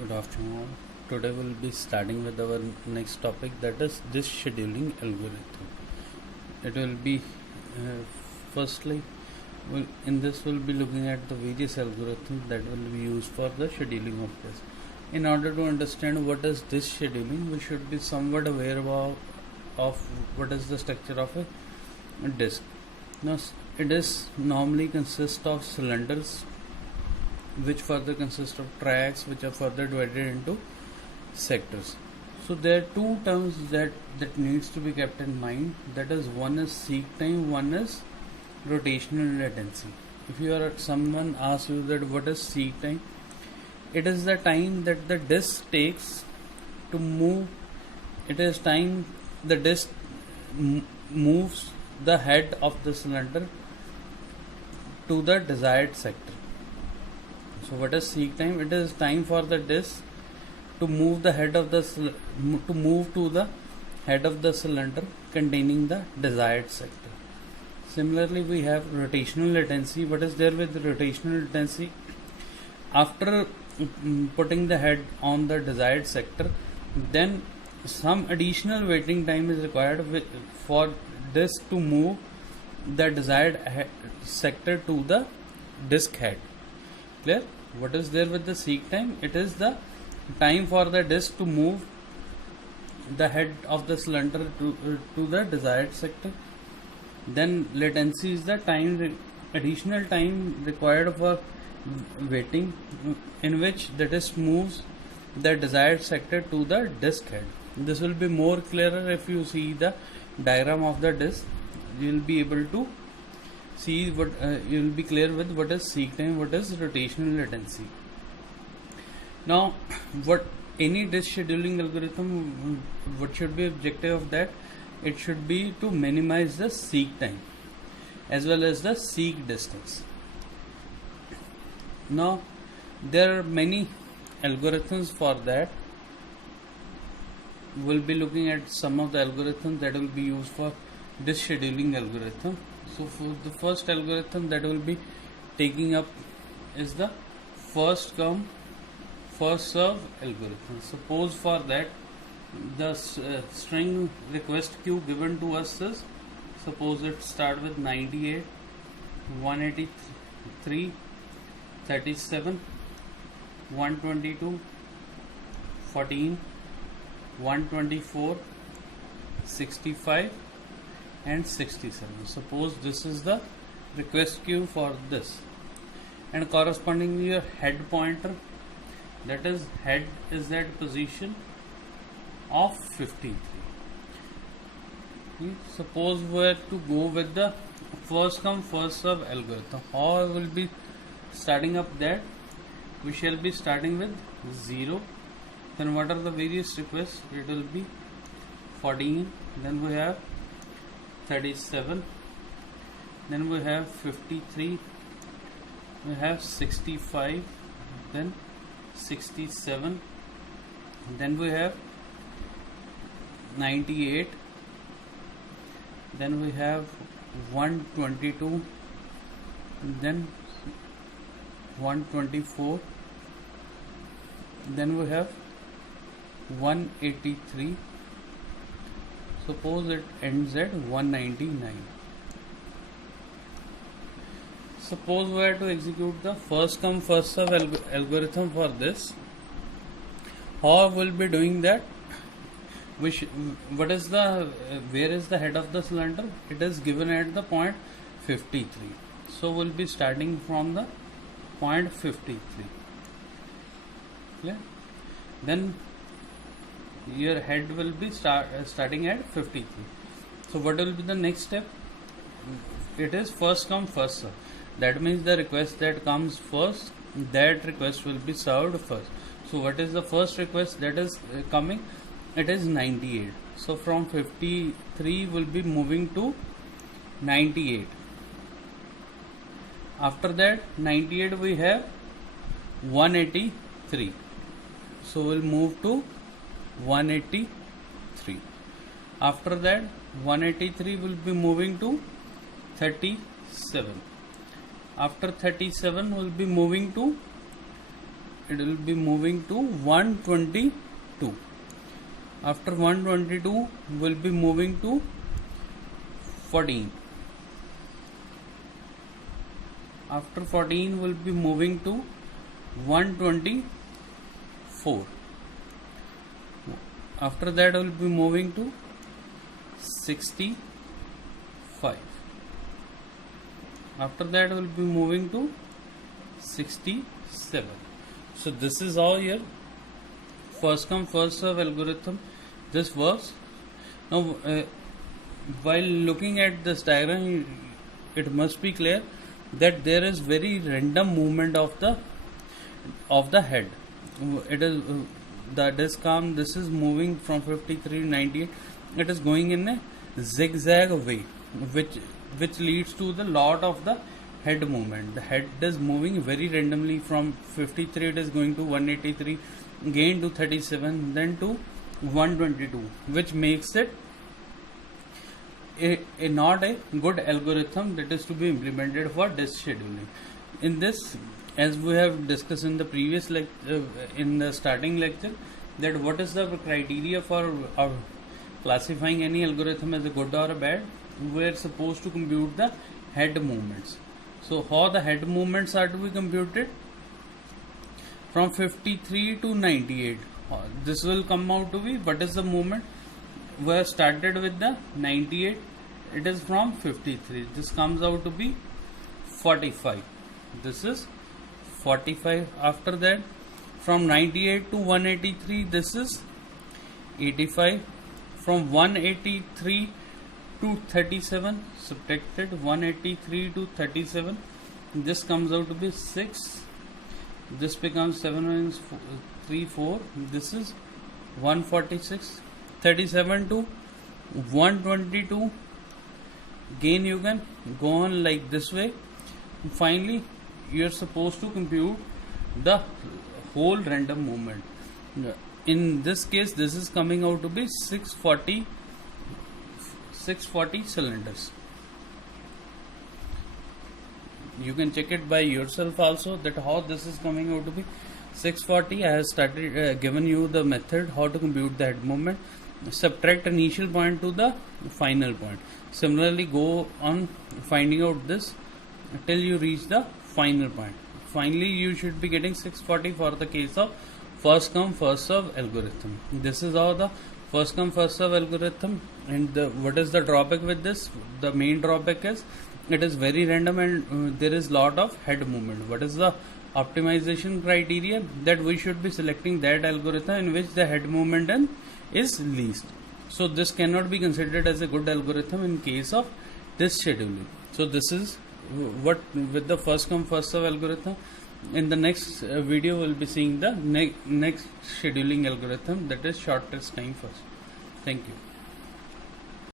Good afternoon. Today we'll be starting with our next topic, that is this scheduling algorithm. It will be firstly in this we'll be looking at the various algorithms that will be used for the scheduling of this. In order to understand what is this scheduling, we should be somewhat aware of what is the structure of a disk. Now it is normally consists of cylinders which further consist of tracks which are further divided into sectors. So there are two terms that needs to be kept in mind, that is, one is seek time, one is rotational latency. If you are someone asks you that what is seek time, it is the time that the disk takes to move. It is time the disk moves the head of the cylinder to the desired sector. So what is seek time? It is time for the disk to move the head of the to the head of the cylinder containing the desired sector. Similarly, we have rotational latency. What is there with the rotational latency? After putting the head on the desired sector, then some additional waiting time is required for disk to move the desired sector to the disk head. Clear? What is there with the seek time? It is the time for the disk to move the head of the cylinder to the desired sector. Then latency is the additional time required for waiting, in which the disk moves the desired sector to the disk head. This will be more clearer if you see the diagram of the disk. You will be able to see what you will be clear with what is seek time, what is rotational latency. Now, what any disk scheduling algorithm, what should be objective of that? It should be to minimize the seek time as well as the seek distance. Now, there are many algorithms for that. We'll be looking at some of the algorithms that will be used for this scheduling algorithm. So for the first algorithm that will be taking up is the first come first serve algorithm. Suppose for that the string request queue given to us is, suppose it start with 98, 183, 37, 122, 14, 124, 65 and 67. Suppose this is the request queue for this, and correspondingly your head pointer, that is head is at position of 53. Suppose we are to go with the first come first serve algorithm. How will be starting up that? We shall be starting with 0. Then what are the various requests? It will be 14. Then we have 37, then we have 53, we have 65, then 67, then we have 98, then we have 122, then 124, then we have 183. Suppose it ends at 199. Suppose we are to execute the first come first serve algorithm for this. How we'll be doing that? What is the where is the head of the cylinder? It is given at the point 53. So we'll be starting from the point 53. Yeah. Then your head will be starting at 53. So what will be the next step? It is first come first serve. That means the request that comes first, that request will be served first. So what is the first request that is coming? It is 98. So from 53 will be moving to 98. After that 98 we have 183. So we'll move to 183. After that 183 will be moving to 37. After 37 will be moving to it will be moving to 122. After 122 will be moving to 14. After 14 will be moving to 124. After that will be moving to 65. After that will be moving to 67. So this is how your first come first serve algorithm this works. Now while looking at this diagram, it must be clear that there is very random movement of the head. It is the disc arm, this is moving from 53 to 98. It is going in a zigzag way, which leads to the lot of the head movement. The head is moving very randomly. From 53 it is going to 183, again to 37, then to 122, which makes it not a good algorithm that is to be implemented for disk scheduling. In this, as we have discussed in the previous lecture, in the starting lecture, that what is the criteria for classifying any algorithm as a good or a bad. We are supposed to compute the head movements. So how the head movements are to be computed? From 53 to 98, this will come out to be, what is the movement? We have started with the 98, it is from 53, this comes out to be 45, this is 45. After that, from 98 to 183, this is 85. From 183 to 37, subtracted 183 to 37, this comes out to be 6. This becomes 7 minus 3, 4. This is 146. 37 to 122. Again you can go on like this way. Finally, you are supposed to compute the whole random movement. In this case, this is coming out to be 640 cylinders. You can check it by yourself also, that how this is coming out to be 640. I have started given you the method how to compute the head movement. Subtract initial point to the final point. Similarly, go on finding out this till you reach the final point. Finally, you should be getting 640 for the case of first come first serve algorithm. This is how the first come first serve algorithm. And what is the drawback with this? The main drawback is it is very random and there is lot of head movement. What is the optimization criteria? That we should be selecting that algorithm in which the head movement is least. So this cannot be considered as a good algorithm in case of disk scheduling. So this is what with the first come first serve algorithm. In the next video we'll be seeing the next scheduling algorithm, that is shortest time first. Thank you.